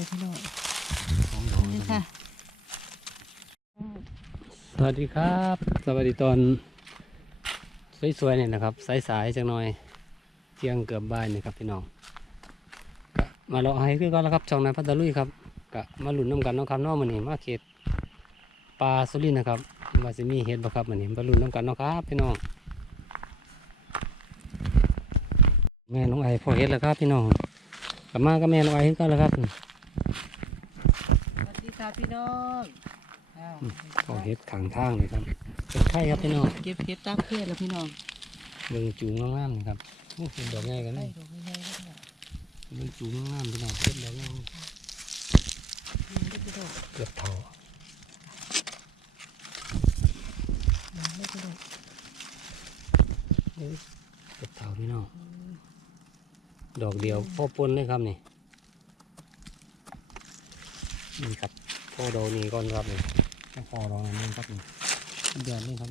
ออกข้างแรกไปพี่น้องของดอกนี่นะคค่ะรับสวัสดีครับ สวัสดีตอนสวยๆเนี่ยนะครับ สายๆจังหน่อย เที่ยงเกือบบ่ายนี่ครับพี่น้องก็มาเลาะให้คือก็แล้วครับช่องนายพัทลุยครับก็มาหลุนน้ำกันเน้องครับเน้องมันนี่มาเขตปลาสุรินทร์นะครับว่าจะมีเห็ดบ่ครับมันนี่มาหลุนน้ำกันเนาะครับพี่น้องแม่น้องไอพอเห็ดแล้วครับพี่น้องกลับมาก็แม่น้องไอคือก็แล้วครับสวัสดีค่ะ พี่น้องอ้าวพอเห็ดขางทางเลยครับเป็นไข่ครับพี่น้องเก็บเห็ดตามเพื่อนแล้วพี่น้องเบิ่งจูงงามๆนะครับโอ้เป็นดอกใหญ่กันไข่นี่ดอกใหญ่ๆก็ได้เบิ่งจูงงามๆพี่น้องเก็บดอกงามมันไม่ได้ดอกเกือบเท่ามันไม่ได้ดอกเอ้ยเกือบเท่าพี่น้องดอกเดียวพ่อปนเลยครับนี่นี่ครับพ่ อดอกนี้ก่อนครับนี่ให้พ่อดอกนั้นครับนี่เดือนนี่ครับ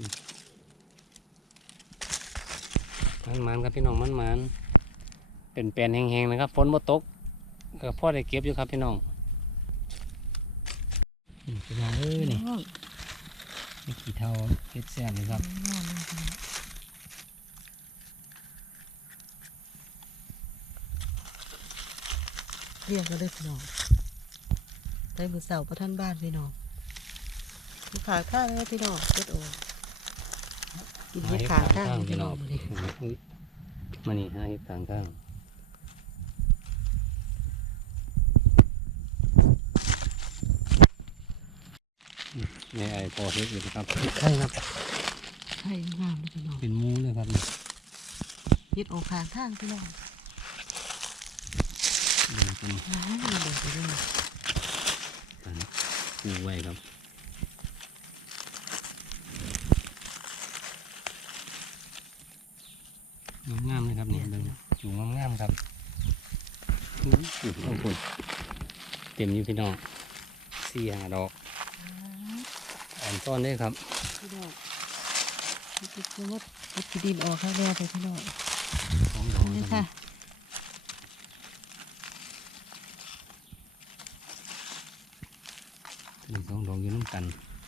มันมันๆครับพี่น้องมันมันๆเป็นแปลนแห้งๆนะครับฝนบ่ตกก็พ่อได้เก็บอยู่ครับพี่น้องนี่พี่น้องเอ้ยนี่นี่ขี้เท่าเฮ็ดแซ่บเลยครับเรียกกันเลยพี่น้อง ได้มือเสาประท่านบ้านพี่น้องมีขาข้างเลยพี่น้องเจ็ดโอกินเห็ดขาข้างเลยพี่น้องมาดิมานี่หาเฮ็ดทางข้างนี่ไอ้พอเฮ็ดอยู่นะครับใช่ครับใช่งามเลยพี่น้องเป็นหมูเลยครับนี่เห็ดออกข้างทางพี่น้องเดินเป็นอ้าวเดี๋ยวไปดูทางปูไว้ครับงามๆเลยครับนี่เบิ่งจูงงามๆครับอู้หูขอบคุณเต็มอยู่พี่น้องสี่ห้าดอกอ่อนต้อนได้ครับพี่น้องนี่คือว่าเห็ดที่ดินออกข้างแรกไปพี่น้องของดอกนี่นะคค่ะ รับหนึ่งสองดอ กอยู่น้ำกัน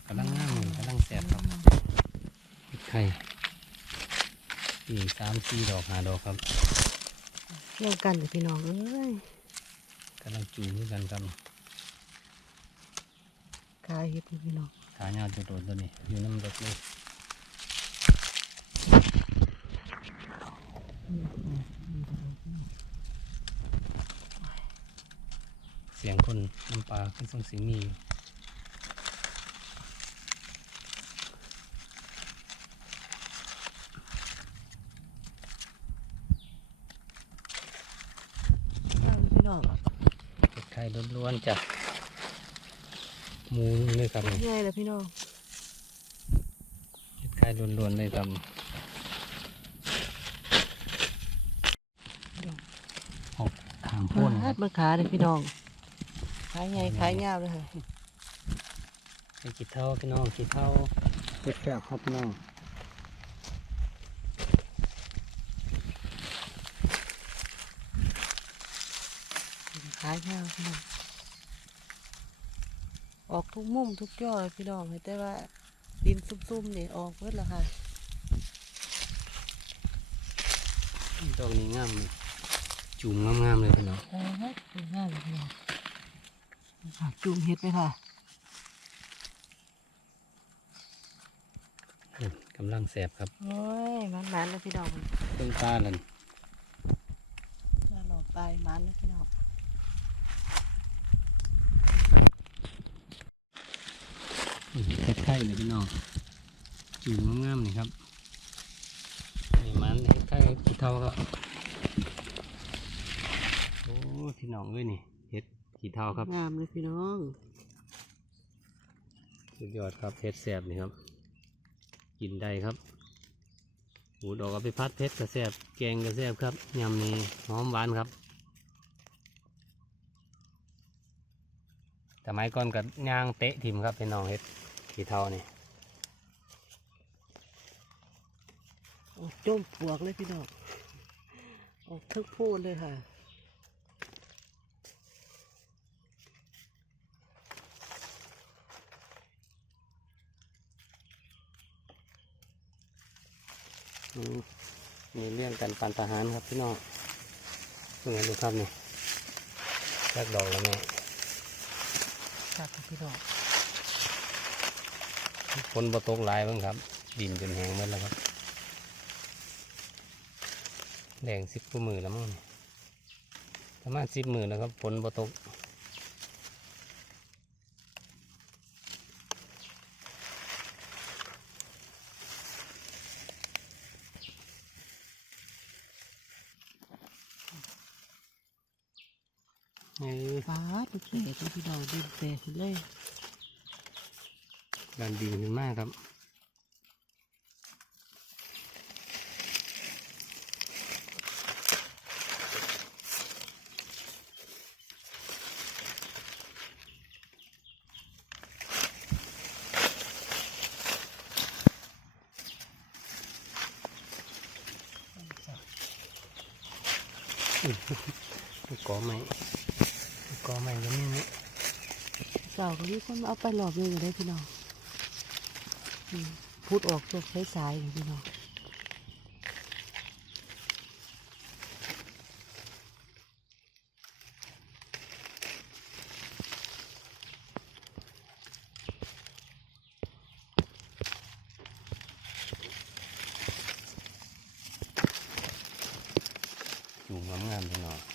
กำลังงามเลยกำลังแสบครับเห็ดไข่อีกสามสี่ดอกห้าดอกครับเที่ยวกันเลยพี่น้องเอ้ยกำลังจูงด้วยกันครับกายเห็ดนี่พี่น้องขายาวจะโดดตัวนี้อยู่น้ำรถเลยอืมอืมอืมเสียงคนน้ำปลาขึ้นส่งเสียงมีอยู่ ข้างพี่น้อง เห็ดไข่ ล้วนๆจ้ะหมูเลยครับนี่ง่ายเลยพี่น้องเห็ดไข่ล้วนๆเลยครับออกทางพ่นคพารัดบมาขาเลยพี่น้องขายใหญ่ขายยาวเลยค่ะไปกี่เท่าพี่น้องกี่เท่าเห็ดแซ่บครับพี่น้องขายยาวพี่น้อง ออกทุกมุมทุกยอดเลยพี่น้องแต่ว่าดินซุ่มๆนี่ออกเบิดแล้วค่ะดอกนี้งามเลยจุ่มงามๆเลยพี่น้องเออดูง่ายเลยพี่น้องค่ะจุ่มเห็ดไหมค่ะอืมกำลังแสบครับโอ้ยมันมันเลยพี่น้องเพิ่งตาลันมาหลอกไปมันเลยพี่น้อง อืมเห็ดไข่เลยพี่น้องจุ่มงามๆนี่ครับนี่มันเห็ดไข่กี่เท่าครับโอ้พี่น้องเอ้ยนี่เห็ดกี่เท่าครับงามเลยพี่น้องสุดยอดครับเห็ดแสบนี่ครับ กินได้ครับหูดอกเอาไปพัดเพชรกระแสบแกงกระแสบครับยำนี่หอมหวานครับแต่ไม้ก่อนกับย่างเตะทิมครับพี่น้องเห็ด กี่เท่านี่โอ้จุ่มปวกเลยพี่น้องออกทึกพูดเลยค่ะอืมมีเรื่องกันปันทหารครับพี่น้องเพื่อนดูครับนี่แรกดอกแล้วแม่ครับพี่น้อง ฝนบ่ตกหลายเบ้างครับ ดินจนแห้งหมดแล้วครับแดงสิบกว่ามือแล้วมั้งนี่ประมาณสิบมือแล้วครับฝนบ่ตกเออฟ้าดูเก๋ตัวพี่น้องดินเตะเลย ดันดีขึ้นมากครับกอใหม่กอใหม่ก็มีนี่เสาก็มีคนเอาไปหลอบเลยอยู่ได้พี่น้อง พูดออกตัวสายๆเลยพี่น้องอยู่งามงามๆพี่น้อง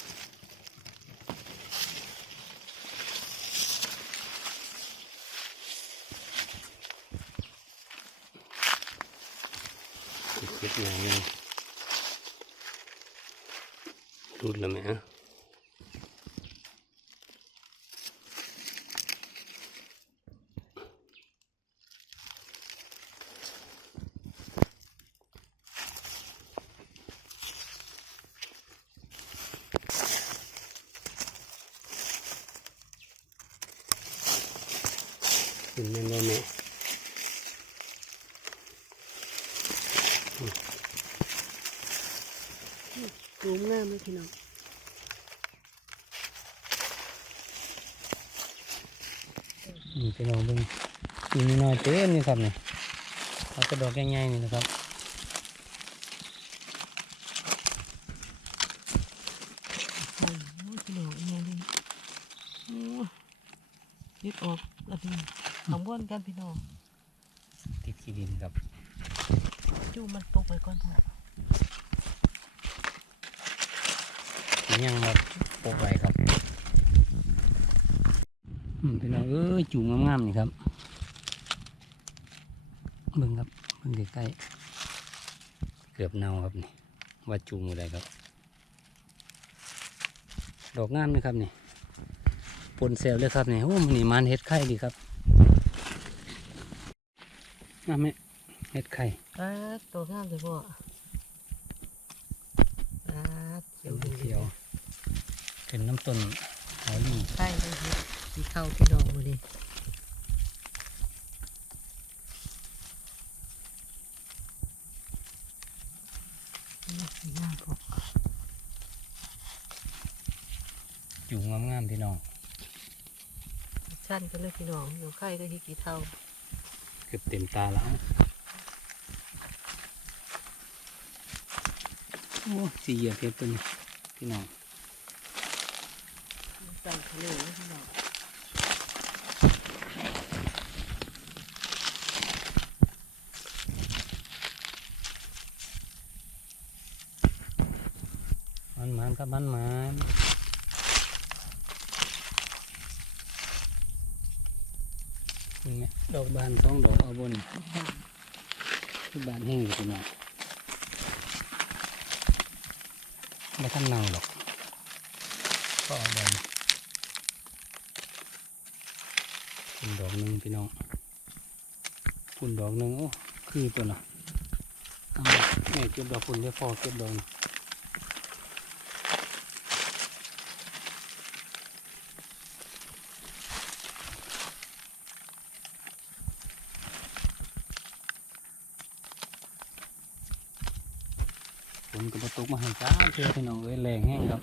อย่างนี้รุดแล้วไหมฮะขึ้นแม่แม่ รูมงามเลยพี่น้องนี่พี่น้องเบิ่งปีนี้น้อยเต็มนี่ครับนี่เอากระดอกใหญ่ๆนี่นะครับโอ้ยพี่น้องยังดีโอ้ยยึดออกแล้วพี่ขางบวนกันพี่น้องติดขี้ดินครับจู้มันตกไปก่อนเถอะ ยังมาโปะไว้ครับอืมพี่น้องเอ้ยจูงงามๆนี่ครับเบิ่งครับเบิ่งใกล้ๆเกือบเน่าครับนี่ว่าจูงอะไรครับ ดอกงามนะครับนี่ปนเซลเลยครับนี่โอ้มันนี่มันเห็ดไข่ดีครับน้าแม่เห็ดไข่อ่าตัวงามเลยพ่ออ่าเขียวดี เขียว เป็นน้ำต้นหอลี่ใช่เลยพี่สีเข้าพี่น้องดูดินี่สีงามพ่อจูงงามๆพี่น้องชั้นกันเลยพี่น้องอยู่ไข่ก็ฮิกี่เท่า เกือบเต็มตาแล้วโอ้สีเหยียบเห็ดตัวนี้พี่น้อง ใส่ทะเลเลยพี่น้องมันมันครับมันมันดอกบานสองดอกเอาบนคือบานแห้งอยู่พี่น้องไม่ทันเน่าหรอกก็เอาบาน คุณดอกหนึ่งพี่น้องคุณดอกหนึ่งโอ้คือตัวน่ะแม่เก็บดอกคุณได้พอเก็บดอกฝนก็บ่ตกมาให้จ้าเพื่อพี่น้องเอ้ยแรงแห้งครับ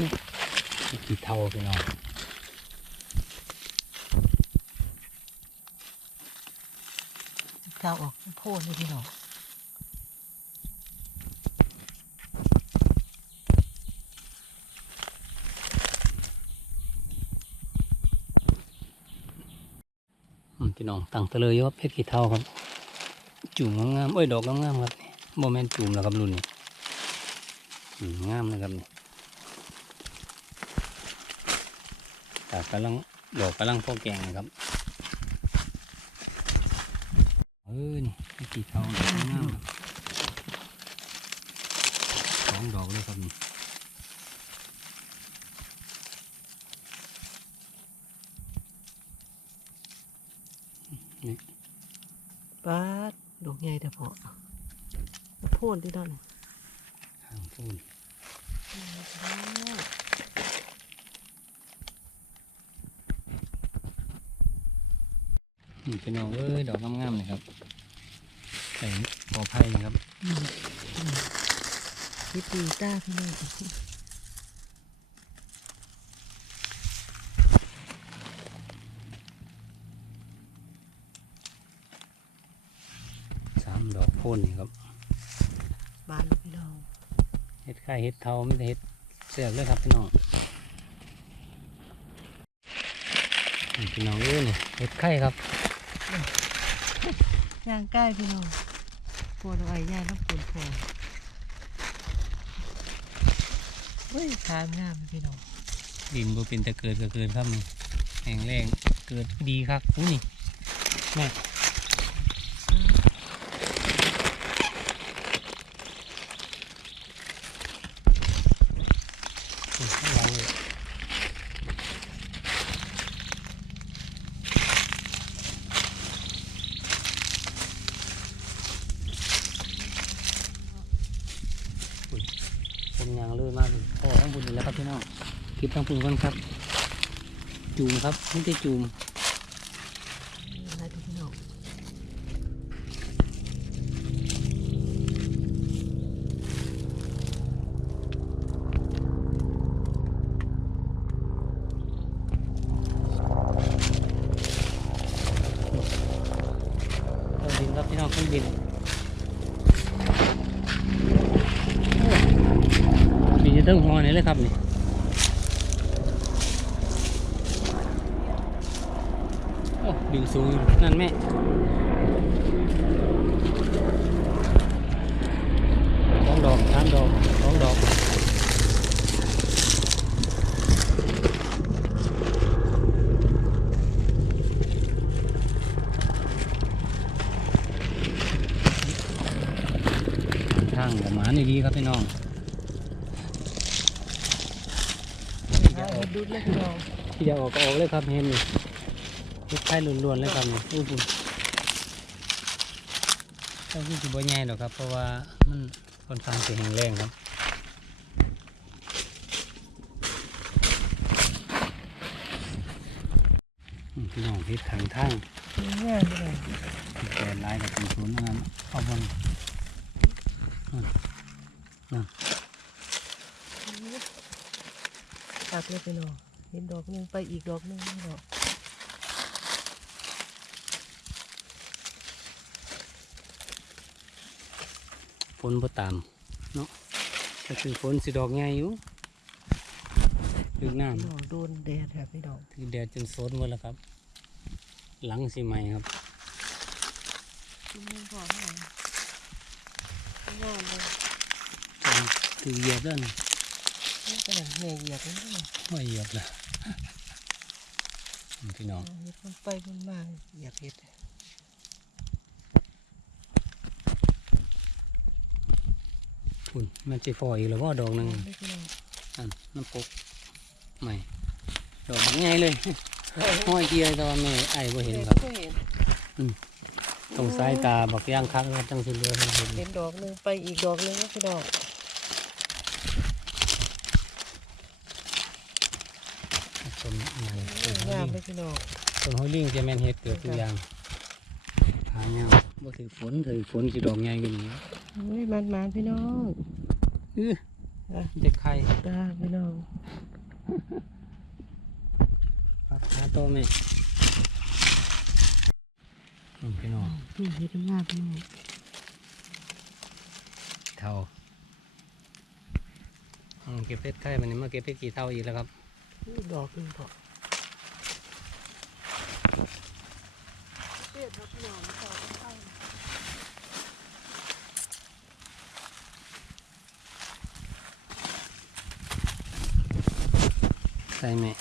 นี่ กี่เท่าพี่น้องเจ้าออกโพดเลยพี่น้องอืมพี่น้องตั้งตะเลยว่าเพชรกี่เท่าครับ จุ่มงามๆเอ้ยดอกงามๆครับนี่โมเมนจุ่มแล้วครับรุ่นนี้อืมงามนะครับนี่ แต่กำลังดอกกำลังพอแกงนะครับเออนี่เพชรกี่เท่าดอกงามๆครับสองดอกเลยครับนี่ป้าดดอกใหญ่แต่พอโพดที่นั่นข้างพูน พี่น้องเอ้ยดอกงามๆเลยครับใส่ปอไผ่นะครับคิดดีจ้าพี่น้องสามดอกโพ่นนี่ครับบานแล้วพี่น้องเห็ดไข่เห็ดเทาไม่ได้เห็ดเสือกเลยครับพี่น้องนี่พี่น้องเอ้ยนี่เห็ดไข่ครับ ย่างใกล้พี่น้องปวดไว้ย่างต้องปวดพอเฮ้ยขามงามพี่น้องดินบ่เป็นแต่เกิดก็เกิดครับนี่แห้งแรงเกิดดีครับอู้นี่แม่นี่ข้างหลังเลยอุ้ยผมยางเลยมากเลยพ่อทั้งบุญอยู่แล้วครับพี่น้อง คลิปทั้งบุญก่อนครับ จูมครับไม่ได้จูม อะไรพี่น้อง เครื่องบินครับพี่น้องเครื่องบินมีจะต้องหัวนี่เลยครับนี่โอ้บินสูงอยู่นั่นแม่สองดอกสามดอกสองดอกทางประมาณนี้ดีครับพี่น้องเอาเห็ดดูดเลยพี่น้องที่จะออกก็ออกเลยครับเห็นนี่ลูกไข่ล้วนๆเลยครับนี่อู้ปุ่นก็คือสิบ่ใหญ่หรอกครับ เพราะว่ามัน ค่อนข้างจะแห้งแรงครับพี่น้องเฮ็ดขังทางงามพี่น้องแต่ลายกับเป็นศูนย์นะครับเอาบนนั่นตัดเลยพี่น้องเห็นดอกหนึงไปอีกดอกหนึงพี่น้อง ฝนบ่ตามเนาะก็คือฝนสิดอกใหญ่อยู่ถึงน้พี่น้องโดนแดดแถบพี่น้องำถึงแดดจนโซนหมดแล้วครับ หลังสิใหม่ครับกินเงินก่อนหน่อยงามเลยถือเหยียบแล้วนี่นี่ก็เหมือนแม่เหยียบนี่นะไม่เหยียบละพี่น้องเห็ดมันไปมันมาเหยียบเห็ด คุณมันจะพออีกแล้วว่าดอกหนึงไม่พี่น้องอันน้ำปกใหม่ดอกใหญ่เลยห้อยเกียร์ตอนแม่ไอ้บ่เห็นครับก็เห็นตรงสายตาบักย่างคักแล้วจังสิเลือเห็นเห็นดอกหนึงไปอีกดอกหนึงนะพี่น้องต้นใหม่ต้นหอยงามลิงเลยพี่น้องต้นหอยลิงจะแม่นเห็ดเกิดตัวอย่างเนี่ยบ่ถือฝนถือฝนสิดอกใหญ่กว่านี้ เฮ้ยมันมันพี่น้องอื้ออะเด็กไข่ตาพี่น้องพักหาโตแม่อืมพี่น้องนี่เฮ็ดงามพี่น้องเท่าอืมเก็บเพชรไข่มันนี้มาเก็บเพชรกี่เท่าอีกแล้วครับนี่ดอกนึงพอเฮ็ดครับพี่น้อง อกเข้าใส่แม่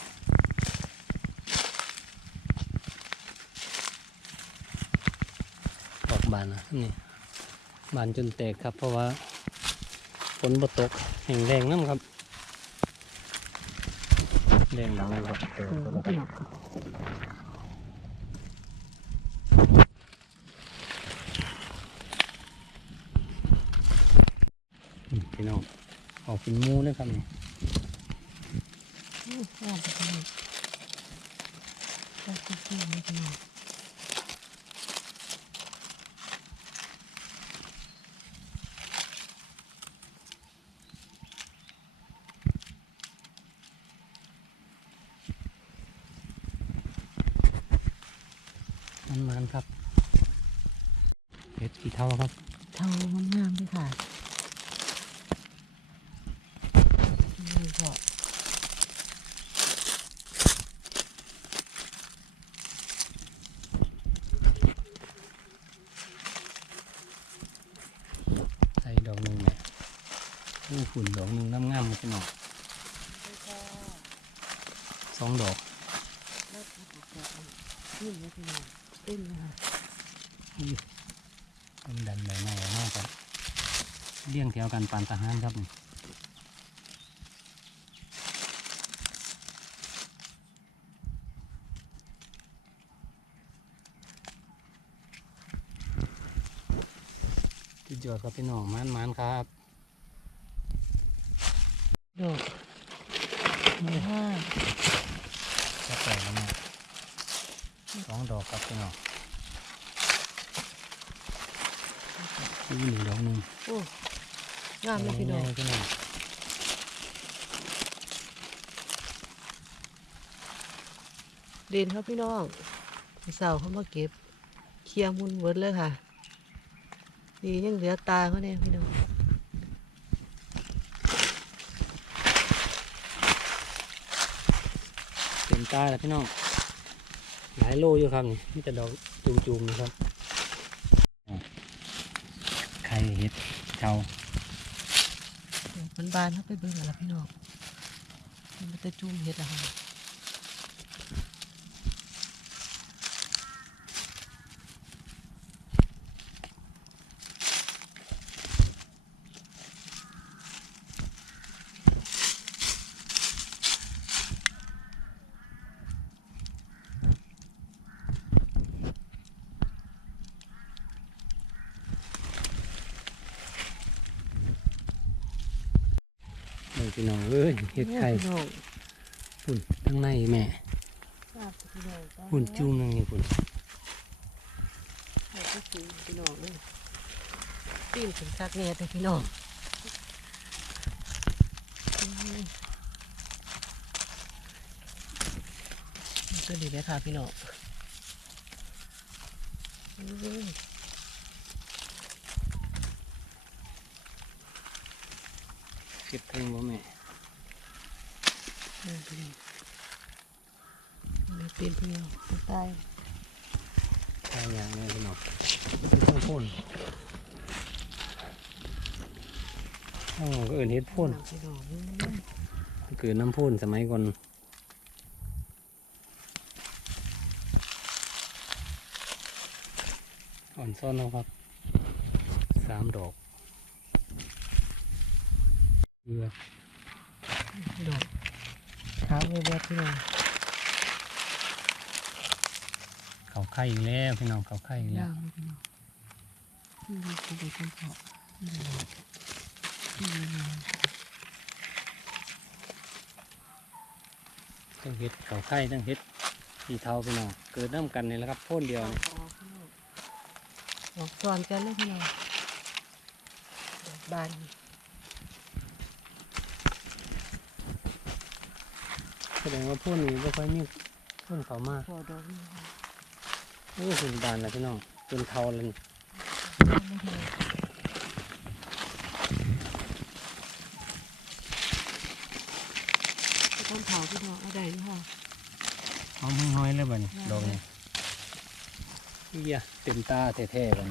อกบานนะนี่บานจนแตกครับ เพราะว่าฝนบ่ตกแห้งแรงน้ำครับแรงหลังครับเออเออพี่น้องอืมพี่น้องออกเป็นมูเลยครับนี่ อู้งามพี่น้อง ดอกจริงๆเลยพี่น้อง มันมันๆครับเพชรกี่เท่าครับ เท่างามๆด้วยค่ะนี่พอ ใส่ดอกหนึ่งเนี่ยอู้ ฝุ่นดอกหนึ่งงามๆพี่น้องสองดอกนี่นะพี่น้องเต็มเลยค่ะมันดันใบไม้มากครับเลี้ยงแถวกันปานทหารครับนี่จุดยอดครับพี่น้องมันมันครับ ดอกห้า จะแปลกแล้วเนี่ยสองดอกครับพี่น้องนี่ หนึ่งดอกหนึ่งโอ้งามเลยพี่น้องพี่น้องเด่นครับพี่น้องเสาเขามาเก็บเคลียร์มุนเวิร์ดเลยค่ะดียังเหลือตาเขาเนี่ยพี่น้องเต็มตาแล้วพี่น้องหลายโลอยู่ครับนี่นี่จะดอกจุ่มๆนะครับไข่ เห็ดเจ้ามันบานเข้าไปเบิ่งแล้วพี่น้องมันจะจุ่มเห็ดแล้วค่ะ พี่น้องเอ้ยเห็ดไข่พี่น้องปุ่นทั้งในแม่ทราบพี่น้องจ้าปุ่นจุ่มนึงนี่ปุ่นเอาไปกินพี่น้องเลยปีนถึงคักเนี่ยแต่พี่น้องอืมสวัสดีเลยค่ะพี่น้องอืม เก็บเพิ่งบ่แม่อืมพี่น้องไม่เป็นพี่น้องตายไข่อย่างนี้พี่น้องต้องพ่นอ๋อก็เอื่นเห็ดพ่นเกิดน้ำพ่นสมัยก่อนอ่อนซ่อนแล้วครับสามดอก เกลือดอกขาวเลยแบบพี่น้องเขาไข่อีกแล้วพี่น้องเขาไข่อีกแล้วย่างเลยพี่น้องนี่ดูคุณดูคุณพ่อนี่ดูนี่ดูทั้งเห็ดเขาไข่ทั้งเห็ดสีเทาพี่น้องเกิดน้ำกันนี่แหละครับพ่นเดียวนี่ออกซ้อนกันเลยพี่น้องดอกบานแดงว่าพวกนี้ไม่ค่อยมีคนเขามาพอดอกนี้ค่ะโอ้หุ่นบานแล้วพี่น้องจนเทาเลยต้นเผาพี่น้องเอาได้ด้วยค่ะหอมห้อยๆเลยบ่นี่ได้ดอกนี้เฮียเต็มตาแท้ๆกัน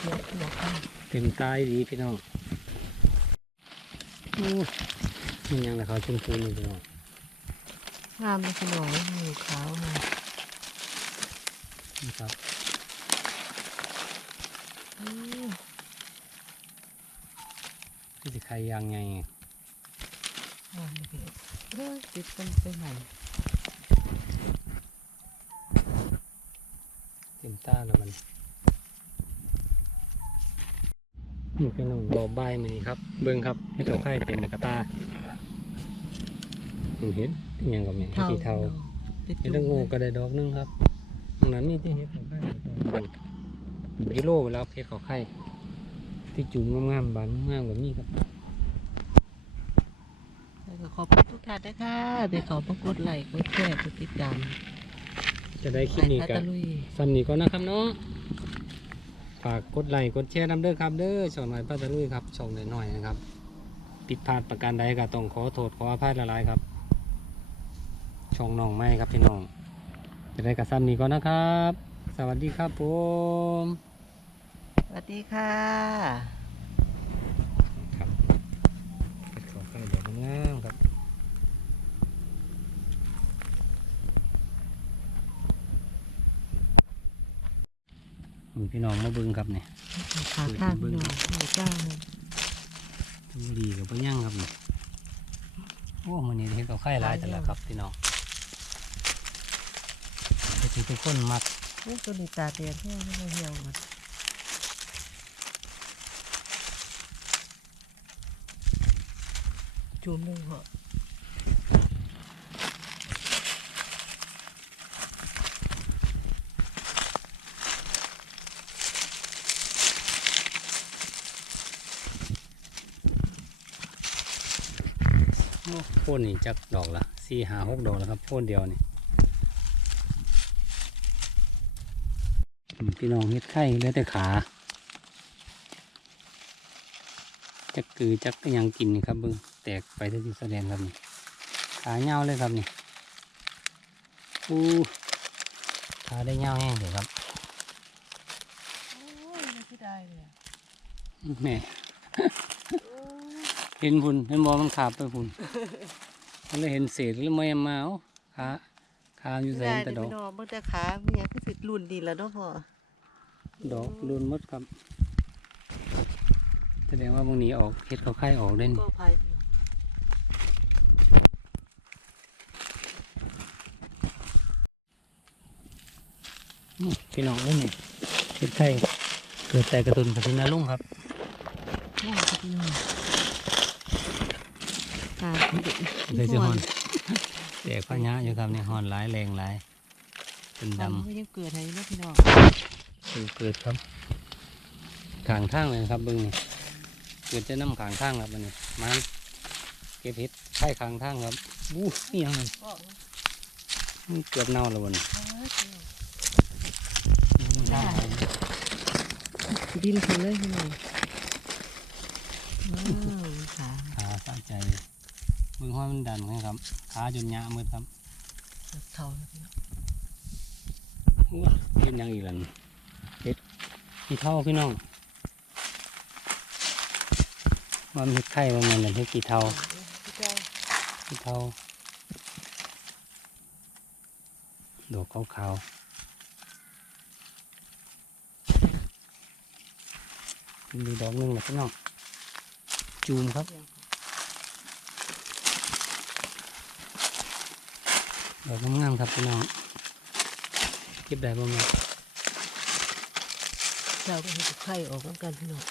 เดี๋ยวดอกกันเต็มตาอีดีพี่น้องโอ้มันยังแต่เขาชมพูนี่พี่น้อง งามเลยพี่น้องมีขาวมานี่ครับอืมที่สิใครยางไงงามเลยพี่น้องติดเป็นไปใหม่เต็มตาแล้วมันนี่พี่น้องดอกใบมันนี่ครับ เบิ้งครับให้เขาไข่เต็มกระตา เห็นเห็นเป็นหยังกับเนี่ยสีเทาติดเห็จุนดแล้วงูก็ได้ดอกหนึงครับตรงนั้นนี่ที่เห็ดเขาไข่กิโลไปแล้วเห็ดเขาไข่ที่จุ่มงามๆบานงามแบบนี้ครับ แล้วก็ขอบคุณทุกท่านนะคะเดี๋ยวขอบพระกดไลค์กดแชร์กดติดตามจะได้คลิปนี้ไปกัตะลุยซ้ำนี้ก็นะครับเนาะ ฝากกดไลค์กดแชร์นำเด้อครับเด้อช่องหน่อยป้าตะลุยครับช่องหน่อยๆนะครับ ผิดพลาดประการใดก็ต้องขอโทษขออภัยหลายๆครับ ช่องน้องไม่ครับพี่น้องจะได้กับซ้ำนี้ก็นะครับ สวัสดีครับผมสวัสดีค่ะครับเก็บของไข่เดี๋ยวงามๆครับนี่พี่น้องมาเบึงครับเนี่ยขาข้างพี่น้องหนูจ้าเลยทำดีกับปย่างครับนี่โอ้มันนี่เห็นกับไข่หลายแต่ละครับพี่น้องแต่ ที่ทุกคนมักนี่ตัวนี้ตาเตียนแห้งไม่ได้เหี่ยวหมดจุ่มหนึ่งเหรอโอ้โพ่นนี่จักดอกละสี่หาหกดอกแล้วครับโพ่นเดียวนี่อืม พี่น้องเฮ็ดไข่เหลือแต่ขาจักคือจักก็ยังกินนี่ครับเบิ้งแตกไปที่แสดงครับนี่ขาเงาวเลยครับนี่อู้ขาได้เงาวแห้งเลยครับโอ้ยไม่คิดได้เลยอะแหม่เห็นพุ่นเห็นบอมันขาบไปพุ่นมันเลยเห็นเศษแล้วไม่มาเอาขาขาอยู่ไม่ใส่ได้แต่เดี๋ยวดอกพี่น้องเบิ่งแต่ขาเมียคือสิรุ่นดีแล้วเนาะพ่อ ดอกรุนหมดครับ แสดงว่าบางนี้ออกเห็ดเขาไข่ออกได้นี่ก็ภัยพี่น้องนี่พี่น้องนี่นี่เห็ดไข่เกิดแต่กระตุนกับพี่นาลุงครับนี่ค่ะพี่น้องตาเด็กเลยจะหอนแต่ข้าวหยาอยู่ครับนี่หอนหลายแรงหลายเป็นดดำไม่ยังเกิดอะไรเนาะพี่น้องำคือ เกิดครับขางทางเลยครับเบิ้งนี่เกิดจะน้ำขางทางครับมันนี่มันเก็บเห็ดไข่ขางทางครับบู๊นี่ยังไงก็นี่เกือบเน่าแล้ววันนี้ดินขึ้นเลยพี่น้องว้าวขาขาสะใจเบิ่งว่ามันดันไงครับขาจนหยามืดครับเท่าแล้วพี่น้องอู้วเห็นหยังอีกแล้วนี่เห็ด มีเท่าพี่น้องว่ามันเห็ดไข่ว่ามันเห็ดกี่เท่าพี่เจ้ากี่เท่าดอกขาวๆมีดอกหนึงนะพี่น้องจูมครับดอกงามๆครับพี่น้องเก็บได้บ้างไหม เจ้าก็ให้ไข่ออกเหมือนกันพี่น้อง